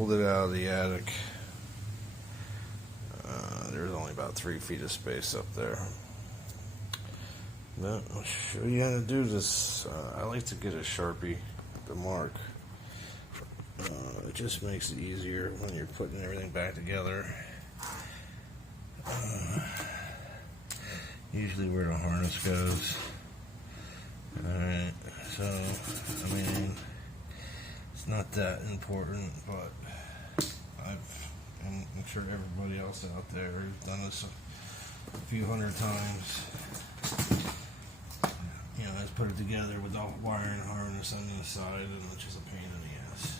pulled it out of the attic. There's only about 3 feet of space up there. But I'll show you how to do this. I like to get a Sharpie to mark. It just makes it easier when you're putting everything back together. Usually where the harness goes. Alright, so, I mean, it's not that important, but I'm sure everybody else out there has done this a few hundred times. You know, let's put it together with the wire and harness on the side, and it's just a pain in the ass.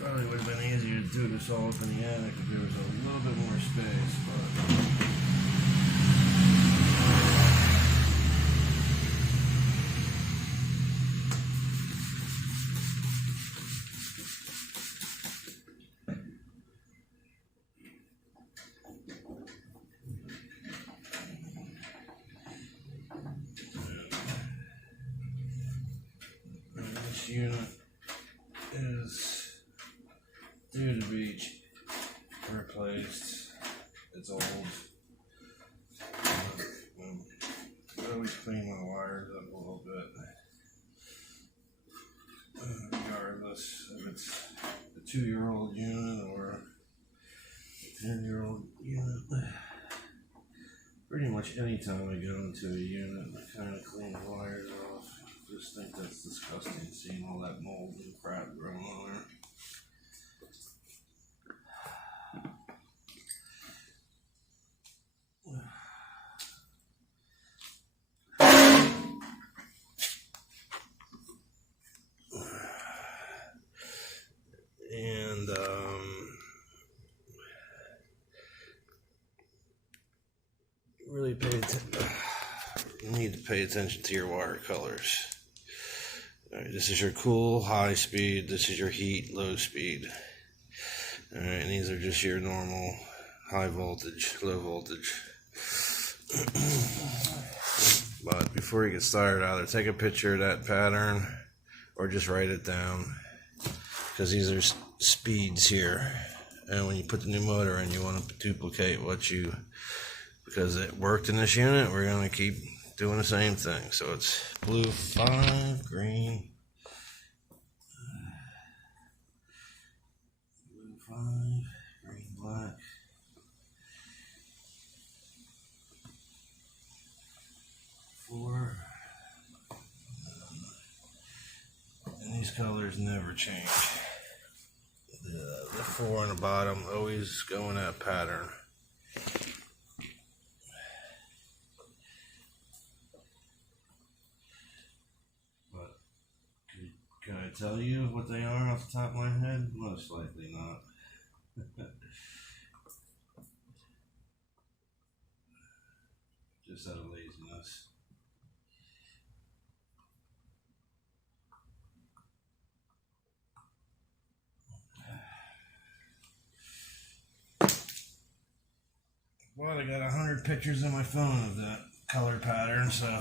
Probably would have been easier to do this all up in the attic if there was a little bit more space, but this unit is due to be replaced. It's old. I always clean my wires up a little bit, regardless if it's a 2-year-old unit or a 10-year-old unit. Pretty much any time I go into a unit, I kind of clean the wires off. I just think that's disgusting, seeing all that mold and crap growing on there. And really you need to pay attention to your wire colors. All right, this is your cool, high speed. This is your heat, low speed. All right, and these are just your normal high voltage, low voltage. But before you get started, either take a picture of that pattern or just write it down, because these are speeds here, and when you put the new motor in, you want to duplicate because it worked in this unit. We're going to keep doing the same thing. So it's blue 5, green, blue 5, green, black, 4, and these colors never change. The 4 on the bottom always go in that pattern. But can I tell you what they are off the top of my head? Most likely not. Just out of laziness. Well, I got 100 pictures on my phone of that color pattern, so.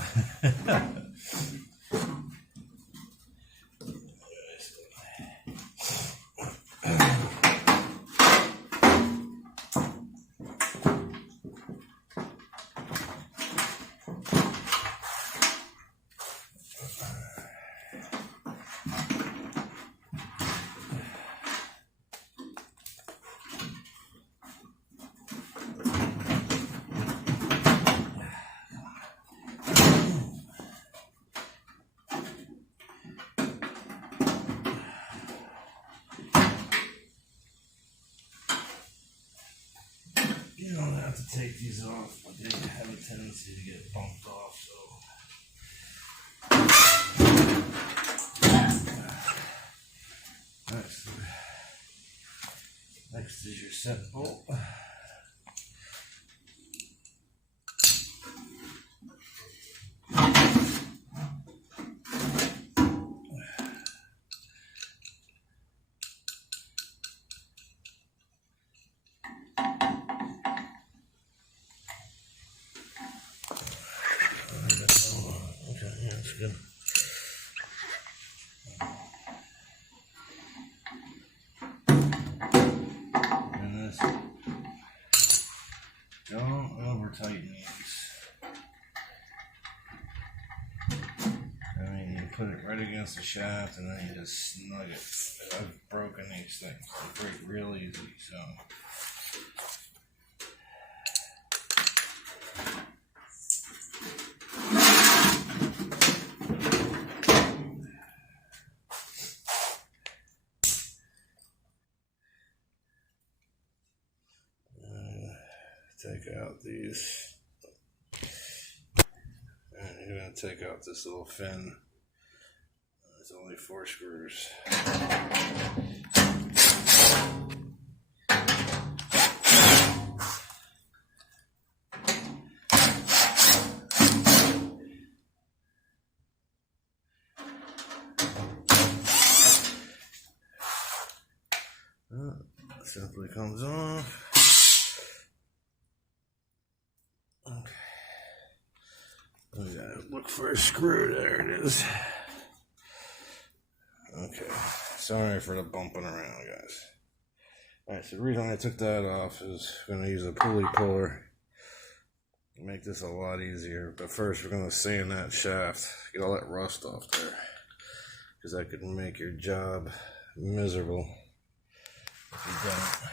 You don't have to take these off, but they have a tendency to get bumped off, so. Next is your set bolt. Michigan. And this, don't over tighten these. I mean, you put it right against the shaft and then you just snug it. I've broken these things. They break real easy, so. Take out these. And you're going to take out this little fin. There's only 4 screws. Simply comes off. Okay. We gotta look for a screw. There it is. Okay. Sorry for the bumping around, guys. Alright, so the reason I took that off is I'm gonna use a pulley puller to make this a lot easier. But first we're gonna sand that shaft, get all that rust off there. Because that could make your job miserable if you don't.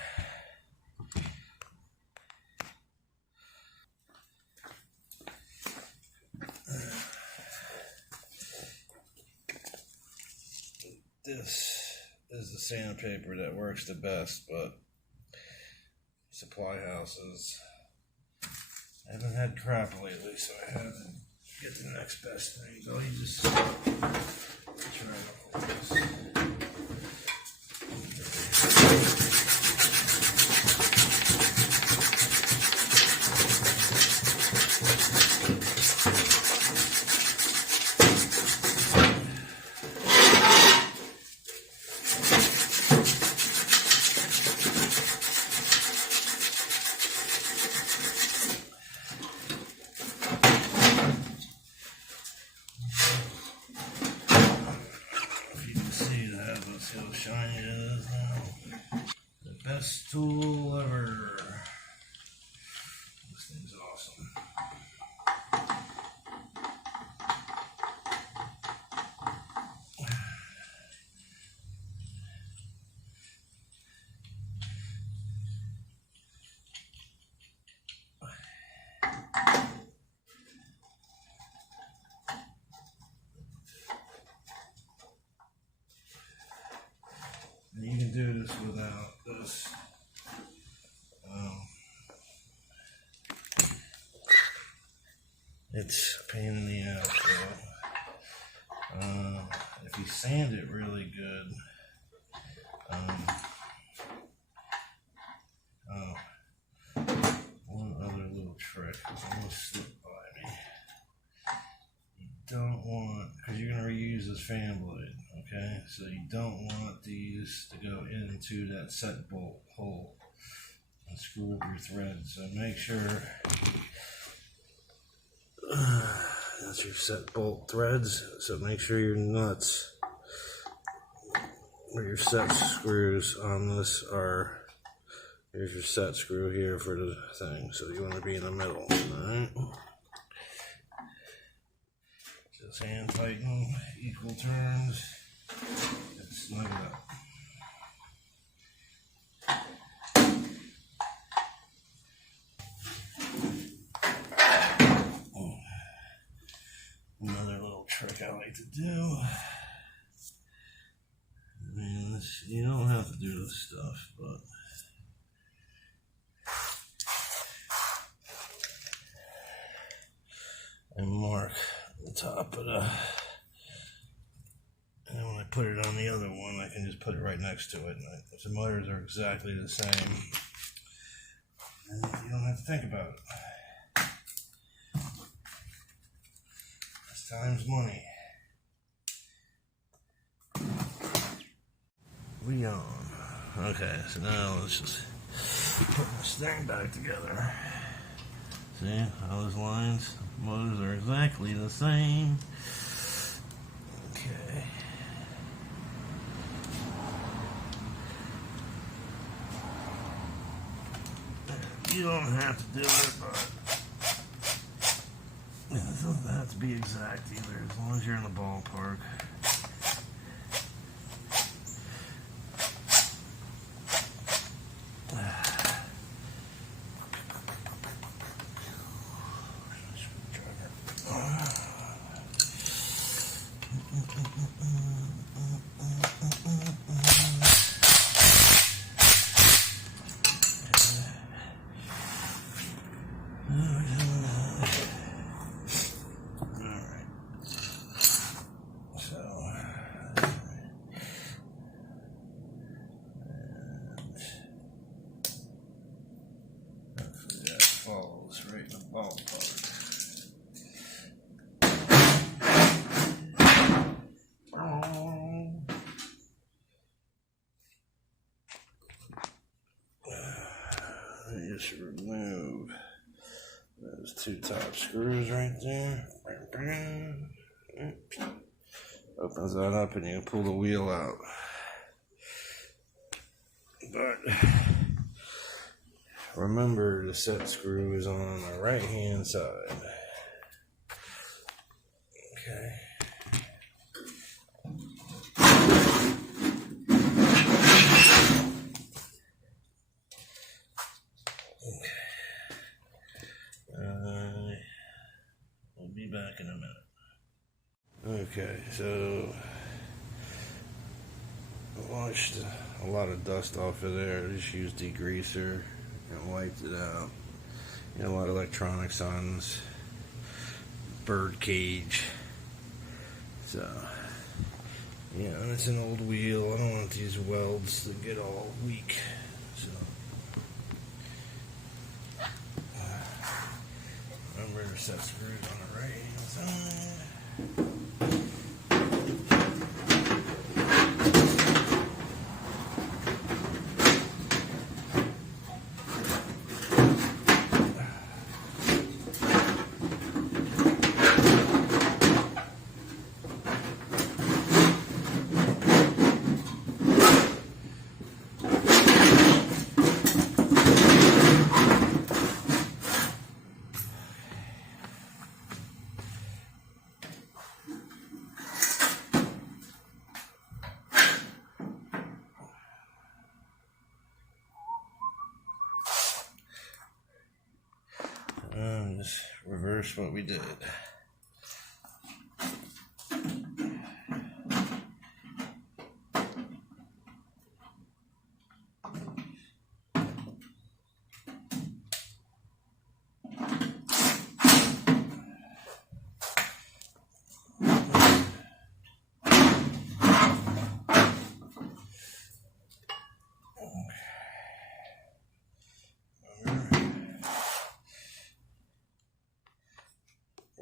This is the sandpaper that works the best, but supply houses haven't had crap lately, so I had to get the next best thing. So you just try to hold this. See how shiny it is now. The best tool ever. This thing's awesome. And you can do this without this. It's a pain in the ass. So, if you sand it really good, one other little trick is almost slipped by me. You don't want, because you're going to reuse this fan blade, okay? So you don't want these to go into that set bolt hole and screw up your thread. So make sure that's your set bolt threads. So make sure your nuts or your set screws on this are, here's your set screw here for the thing. So you want to be in the middle, alright? Just hand tighten, equal turns, and snug it up. Another little trick I like to do. I mean, this, you don't have to do this stuff, but I mark the top of the, and then when I put it on the other one, I can just put it right next to it. And if the motors are exactly the same, then you don't have to think about it. Time's money. We on. Okay, so now let's just put this thing back together. See how those lines, motors are exactly the same. You don't have to do it, but it doesn't have to be exact either, as long as you're in the ballpark. Falls right in the ballpark. Just remove those two top screws right there. Opens that up and you can pull the wheel out. But remember, the set screw is on the right hand side. Okay. We'll be back in a minute. Okay, so I washed a lot of dust off of there. I just used degreaser and wiped it out. You know, a lot of electronics on this bird cage. So, yeah, and it's an old wheel. I don't want these welds to get all weak. So, remember to set screws on the right hand side. Just reverse what we did.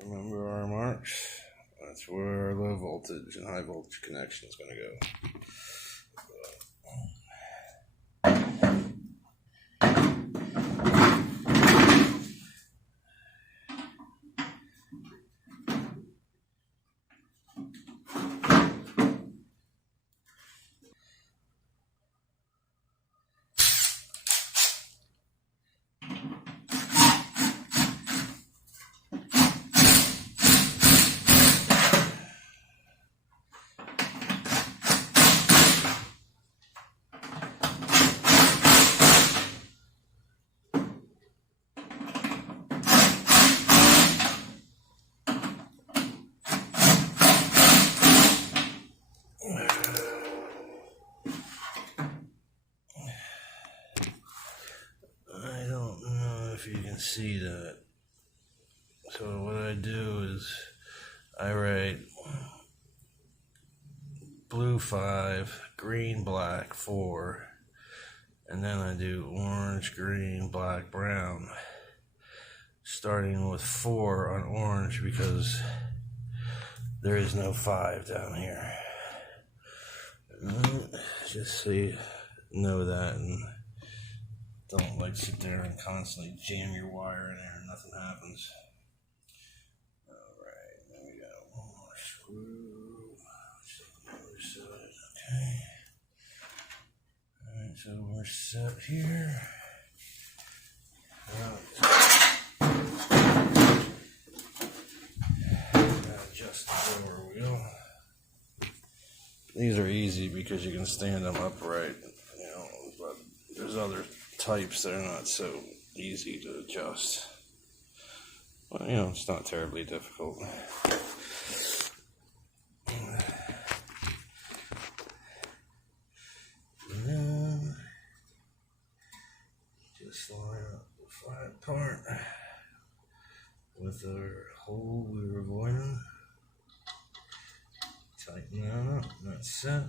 Remember our marks? That's where our low voltage and high voltage connection is going to go. If you can see that. So what I do is I write blue 5, green, black 4, and then I do orange, green, black, brown, starting with 4 on orange because there is no 5 down here. Just so you know that, and don't like sit there and constantly jam your wire in there and nothing happens. Alright, there we go. One more screw. Other side. Okay. Alright, so we're set here. These are easy because you can stand them upright, you know, but there's other types that are not so easy to adjust. Well, you know, it's not terribly difficult. And then just line up the flat part with our hole we were avoiding. Tighten that up, that's set.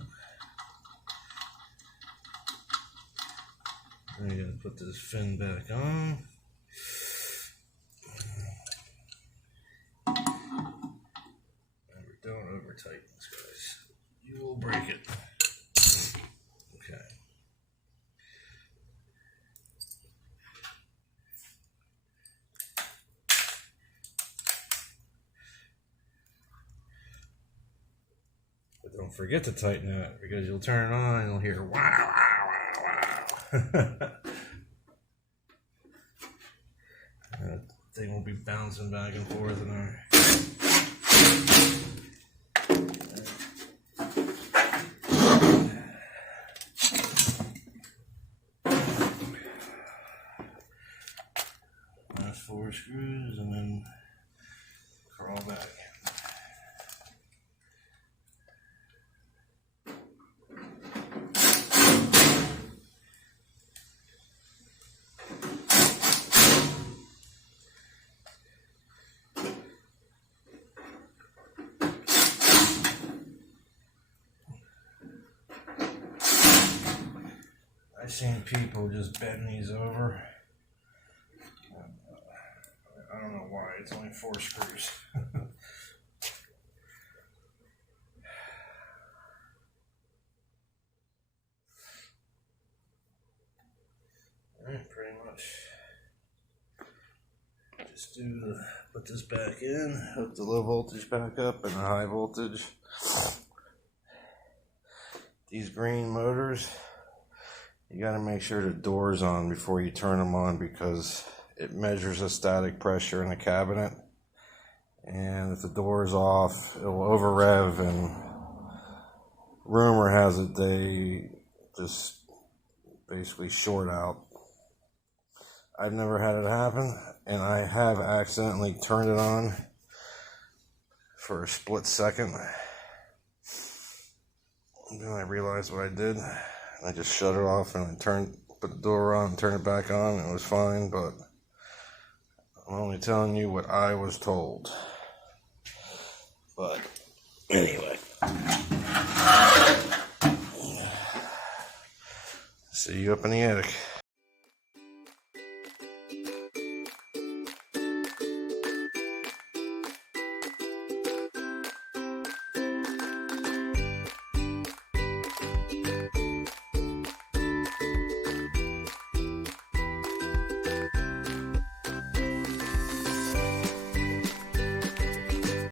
Now you gotta put this fin back on. Remember, don't over tighten this, guys. You will break it. Okay. But don't forget to tighten it because you'll turn it on and you'll hear wow, wow, wow, wow. That thing will be bouncing back and forth in there. Last 4 screws and then crawl back. I've seen people just bend these over. I don't know why, it's only 4 screws. Alright, pretty much. Just put this back in, hook the low voltage back up and the high voltage. These green motors, you got to make sure the door's on before you turn them on because it measures the static pressure in the cabinet. And if the door is off, it will over rev, and rumor has it they just basically short out. I've never had it happen, and I have accidentally turned it on for a split second. And then I realized what I did. I just shut it off and I put the door on and turned it back on, and it was fine, but I'm only telling you what I was told. But anyway, see you up in the attic.